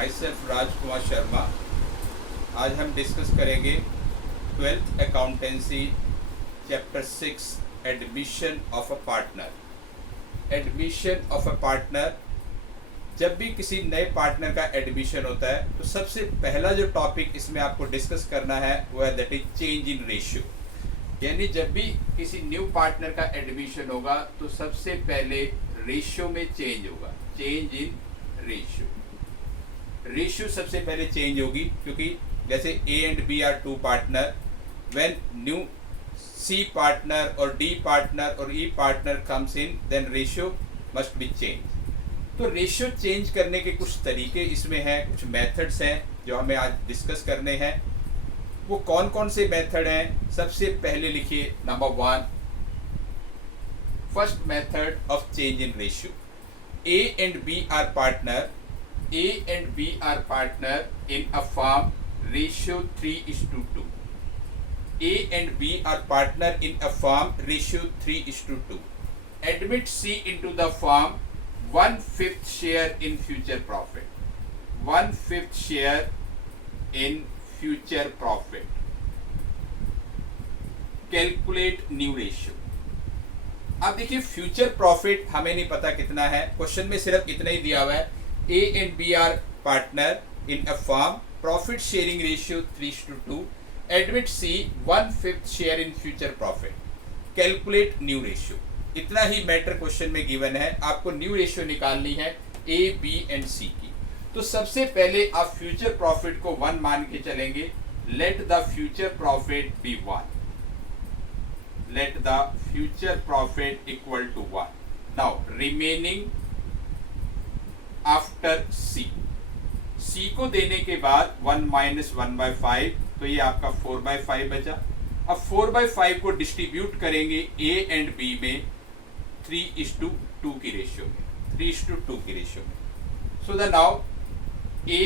My self Rajkumar Sharma. आज हम discuss करेंगे 12th accountancy chapter 6 admission of a partner. Admission of a partner, जब भी किसी नए पार्टनर का एडमिशन होता है तो सबसे पहला जो टॉपिक इसमें आपको डिस्कस करना है वो है that is change in ratio. यानी जब भी किसी न्यू पार्टनर का एडमिशन होगा तो सबसे पहले रेशियो में चेंज होगा। चेंज इन रेशियो, रेशियो सबसे पहले चेंज होगी, क्योंकि जैसे A and B are two partner, when new C partner और डी पार्टनर और E partner comes in, then ratio must be change. तो रेशियो चेंज करने के कुछ तरीके इसमें हैं, कुछ मेथड्स हैं जो हमें आज डिस्कस करने हैं। वो कौन कौन से मेथड हैं? सबसे पहले लिखिए number 1, first method of change in ratio. A and B are partner. A and B are partner in a firm ratio 3:2. A and B are partner in a firm ratio 3:2. Admit C into the firm, 1/5 share in future profit. 1/5 share in future profit. Calculate new ratio. अब देखिए future profit हमें नहीं पता कितना है, question में सिर्फ इतना ही दिया हुआ है, A and B are partner in a firm, profit sharing ratio 3:2, admit C 1/5 share in future profit, calculate new ratio. इतना ही मैटर क्वेश्चन में गिवन है, आपको न्यू रेशियो निकालनी है ए बी एंड सी की। तो सबसे पहले आप फ्यूचर प्रॉफिट को 1 मान के चलेंगे। Let the future profit be 1। Let the future profit equal to 1. Now remaining after C. C को देने के बाद 1 minus 1/5, तो ये आपका 4/5 बचा। अब 4/5 को डिस्ट्रीब्यूट करेंगे A एंड B में 3:2 की रेशियो में, 3:2 की रेशियो में। So the now A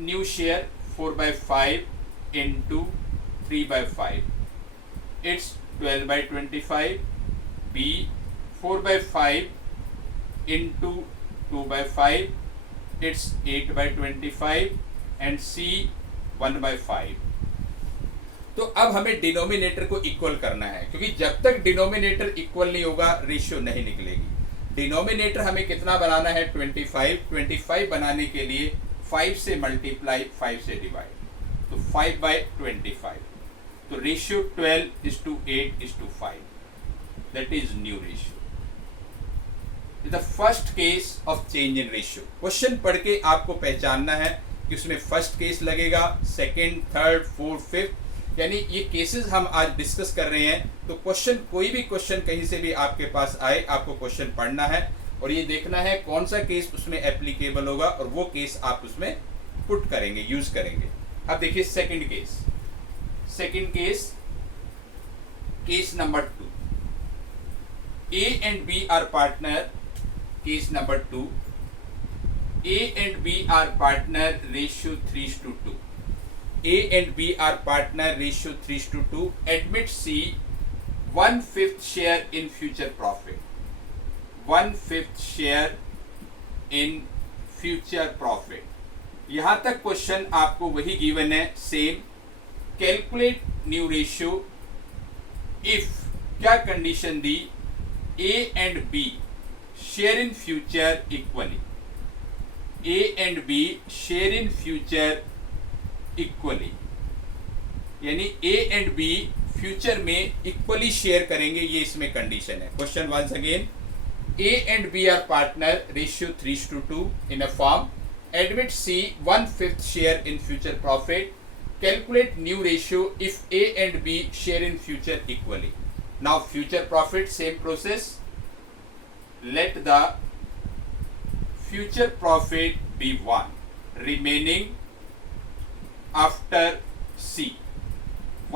new share 4/5 into 3/5, it's 12/25, B 4/5 into 2/5, it's 8/25, and C 1/5। तो अब हमें डिनोमिनेटर को इक्वल करना है, क्योंकि जब तक डिनोमिनेटर इक्वल नहीं होगा रेशियो नहीं निकलेगी। डिनोमिनेटर हमें कितना बनाना है? 25। 25 बनाने के लिए 5 से मल्टीप्लाई, 5 से डिवाइड, तो 5/25। तो ratio 12:8:5, that is new ratio. The first case of change in ratio. Question पढ़ के आपको पहचानना है कि उसमें फर्स्ट केस लगेगा, सेकेंड, थर्ड, फोर्थ, फिफ्थ, यानी ये केसेस हम आज डिस्कस कर रहे हैं। तो क्वेश्चन, कोई भी क्वेश्चन कहीं से भी आपके पास आए, आपको क्वेश्चन पढ़ना है और ये देखना है कौन सा केस उसमें एप्लीकेबल होगा और वो केस आप उसमें पुट करेंगे, यूज करेंगे। अब देखिए second case. Second case, case number 2, A and B are partner, case number 2, A and B are partner ratio 3:2, A and B are partner ratio 3:2, admit C 1/5 share in future profit, 1/5 share in future profit। यहां तक question आपको वही given है, same. Calculate new ratio if, क्या condition दी? A and B share in future equally, A and B share in future equally, यानी A and B future में equally share करेंगे, ये इसमें कंडीशन है। Question once again, A and B are partner ratio 3:2 in a firm, admit C 1/5 share in future profit, calculate new ratio if A and B share in future equally. Now future profit, same process. Let the future profit be 1, remaining after C,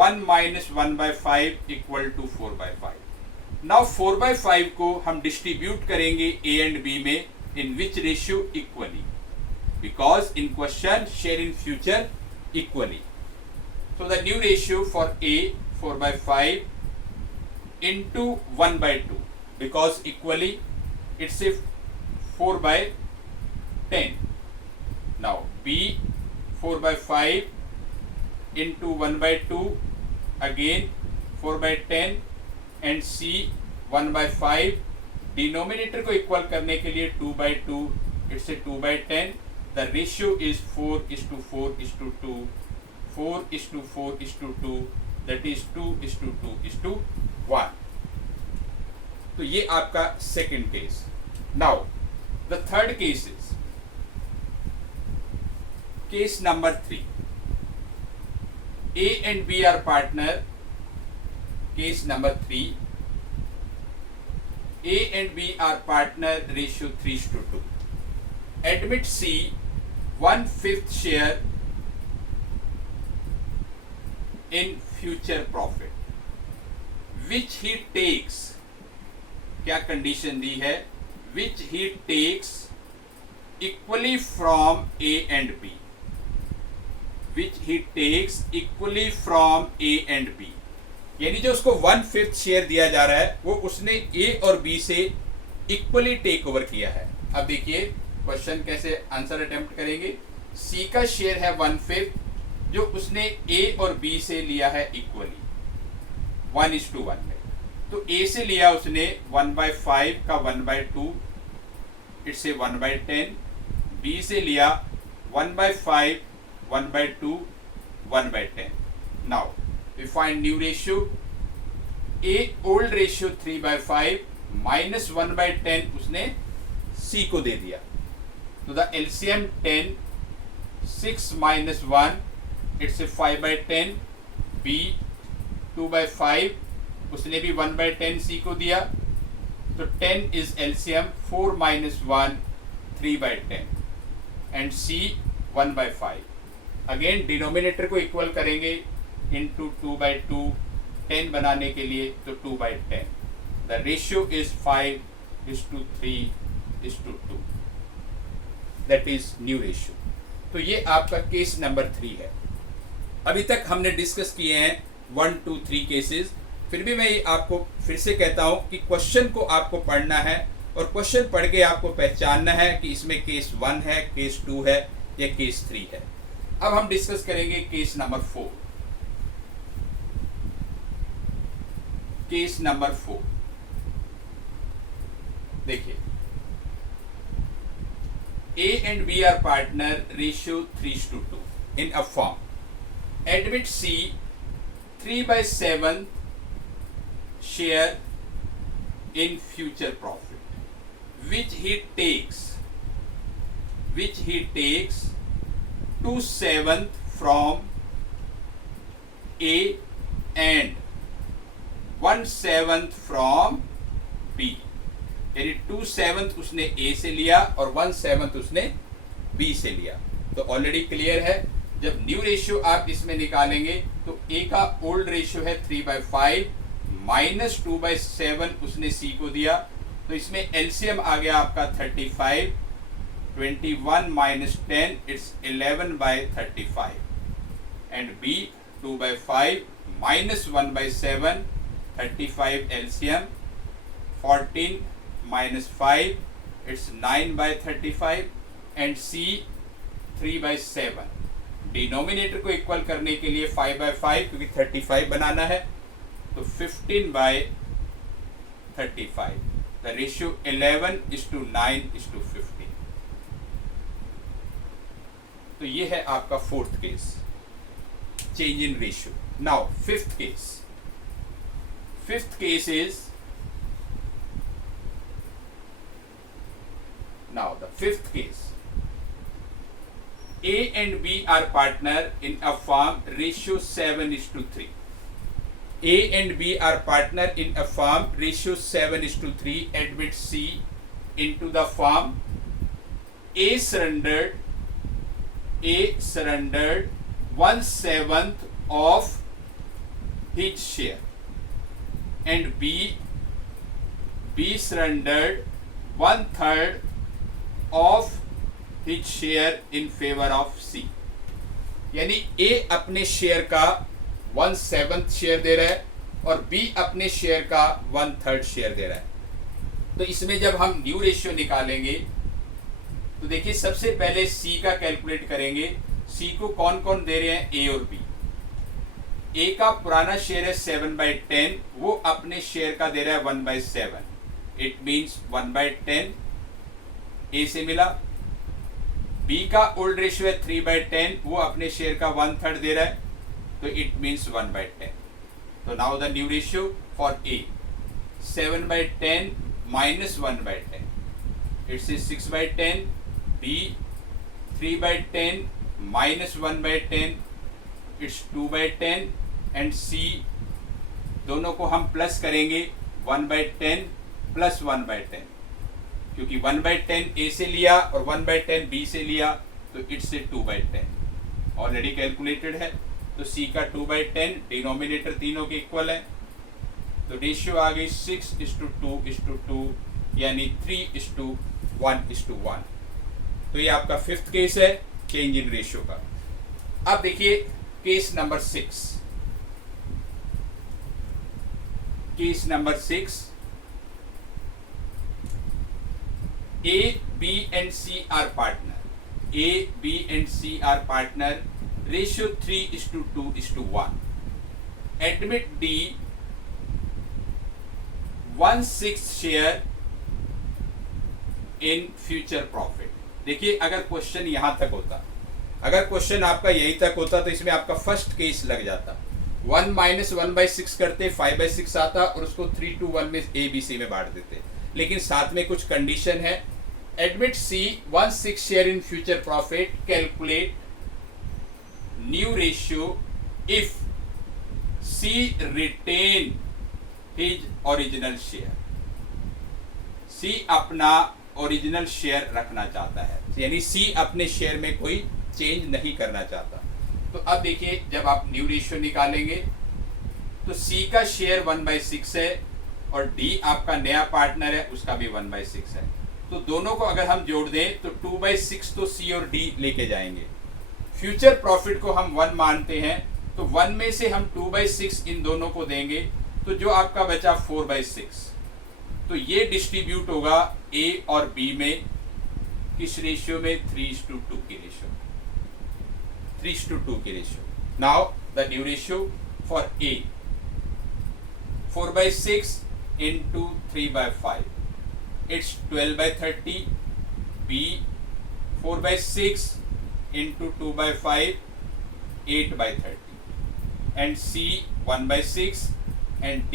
1 minus 1/5 equal to 4/5. Now 4/5 को हम distribute करेंगे A and B में, in which ratio? Equally, because in question share in future equally. So the new ratio for A 4/5 into 1/2, because equally it's if 4/10. Now 4/5 into 1/2 again 4/10 and C 1/5. Denominator को equal करने के लिए 2/2 it's a 2/10. The ratio is 4:4:2, 4:4:2, that is 2:2:1. तो ये आपका second case. Now the third case is case number 3. A and B are partner. Case number 3. A and B are partner, ratio 3:2. Admit C 1/5 share in future profit, which he takes. क्या condition दी है? Which he takes equally from A and B. Which he takes equally from A and B. यानी जो उसको 1/5 share दिया जा रहा है वो उसने ए और बी से इक्वली टेक ओवर किया है. अब देखिए क्वेश्चन कैसे आंसर अटेम्प्ट करेंगे. सी का शेयर है 1/5 जो उसने ए और बी से लिया है इक्वली 1:1 है. तो ए से लिया उसने 1/5 का 1/2 इट्स ए 1/10. बी से लिया 1/5 1/2 1/10. Now we find new ratio. A old ratio 3/5 minus 1/10 उसने C को दे दिया. तो the LCM 10, 6 minus 1 it's a 5/10. B 2/5 उसने भी 1/10 C को दिया. तो 10 is LCM 4 minus 1 3/10 and C 1/5. Again denominator को इक्वल करेंगे इंटू 2/2 10 बनाने के लिए तो 2/10. The ratio is 5:3:2. That is new ratio. तो ये आपका केस नंबर 3 है. अभी तक हमने डिस्कस किए हैं 1, 2, 3 केसेस. फिर भी मैं आपको फिर से कहता हूं कि क्वेश्चन को आपको पढ़ना है और क्वेश्चन पढ़ के आपको पहचानना है कि इसमें केस 1 है, केस 2 है या केस 3 है. अब हम डिस्कस करेंगे केस नंबर 4. केस नंबर 4 देखिए. A and B are partner, ratio 3:2 in a firm. Admit C 3/7 share in future profit, which he takes 2/7 from A and 1/7 from B. यानी 2/7 उसने A से लिया और 1/7 उसने B से लिया. तो ऑलरेडी क्लियर है. जब न्यू रेशियो आप इसमें निकालेंगे तो A का ओल्ड रेशियो है 3/5 माइनस 2/7 उसने C को दिया. तो इसमें एलसीएम आ गया आपका 35. 21 minus 10 it's 11/35 and B 2/5 minus 1/7 35 LCM 14 minus 5 it's 9/35 and C 3/7. Denominator को इक्वल करने के लिए 5/5 क्योंकि 35 बनाना है तो 15/35. The ratio 11:9:15. तो ये है आपका fourth case, change in ratio. Now fifth case. Fifth case is now the fifth case. A and B are partner in a firm, ratio 7:3. A and B are partner in a firm, ratio 7:3. Admit C into the firm. A surrendered 1/7 of his share and B surrendered 1/3 of his share in favor of C. यानी A अपने share का 1/7 share दे रहा है और B अपने share का 1/3 share दे रहा है. तो इसमें जब हम न्यू रेशियो निकालेंगे तो देखिए सबसे पहले C का कैलकुलेट करेंगे. सी को कौन कौन दे रहे हैं, ए और बी। ए का पुराना शेयर है 7/10, वो अपने शेयर का दे रहा है 1/7, इट मीन्स 1/10 ए से मिला। बी का ओल्ड रेशियो है 3/10, वो अपने शेयर का 1/3 दे रहा है, तो इट मीन्स 1/10। तो now the new ratio for a 7/10 minus 1/10, it's 6/10, B 3/10 minus 1/10, it's 2/10, and C दोनों को हम प्लस करेंगे 1/10 प्लस 1/10, क्योंकि 1/10 A से लिया और 1/10 B से लिया, तो इट्स 2/10 ऑलरेडी कैलकुलेटेड है। तो C का 2/10 डिनोमिनेटर तीनों के इक्वल है, तो रेशियो आ गई 6:2:2, यानी 3:1:1। तो ये आपका फिफ्थ केस है चेंज इन रेशियो का। अब देखिए case number 6। Case number 6, A, B and C are partner. A, B and C are partner. Ratio 3:2:1. Admit D 1/6 share in future profit. देखिए अगर क्वेश्चन यहां तक होता, अगर क्वेश्चन आपका यहीं तक होता तो इसमें आपका फर्स्ट केस लग जाता। 1 माइनस 1/6 करते 5/6 आता और उसको 3:1 में ए बी सी में बांट देते, लेकिन साथ में कुछ कंडीशन है। Admit C 1/6 share in future profit, calculate new ratio if C retain his original share. C अपना ओरिजिनल शेयर रखना चाहता है, यानी सी अपने शेयर में कोई चेंज नहीं करना चाहता। तो अब देखिए जब आप न्यू रेशियो निकालेंगे तो सी का शेयर 1/6 है और डी आपका नया पार्टनर है, उसका भी 1/6 है। तो दोनों को अगर हम जोड़ दें तो 2/6 तो सी और डी लेके जाएंगे। फ्यूचर प्रॉफिट को हम 1 मानते हैं, तो 1 में से हम 2/6 इन दोनों को देंगे, तो जो आपका बचा 4/6। तो ये डिस्ट्रीब्यूट होगा ए और बी में, किस रेशियो में, 3:2 की रेशियो, 3:2 की ratio. Now the new ratio for a 4/6 into 3/5, it's 12/30, B 4/6 into 2/5, 8/30, and C 1/6 and D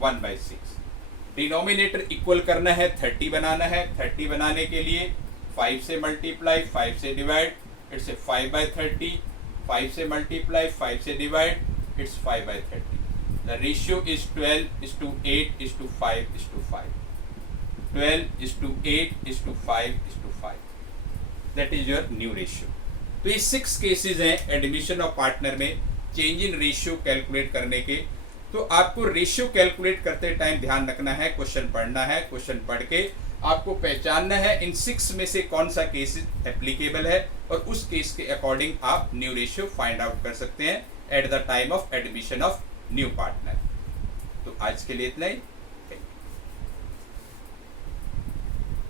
1/6। Denominator equal करना है, 30 बनाना है। 30 बनाने के लिए 5 से मल्टीप्लाई, 5 से डिवाइड, इट्स 5/30, 5 से मल्टीप्लाई, 5 से divide, it's 5/30। The ratio is 12:8:5:5, 12:8:5:5। That is your new ratio. तो ये 6 केसेस हैं एडमिशन ऑफ पार्टनर में चेंज इन रेशियो कैलकुलेट करने के। तो आपको रेशियो कैलकुलेट करते टाइम ध्यान रखना है, क्वेश्चन पढ़ना है, क्वेश्चन पढ़ के आपको पहचानना है इन 6 में से कौन सा केस एप्लीकेबल है, और उस केस के अकॉर्डिंग आप न्यू रेशियो फाइंड आउट कर सकते हैं at the time of admission of new partner. तो आज के लिए इतना ही।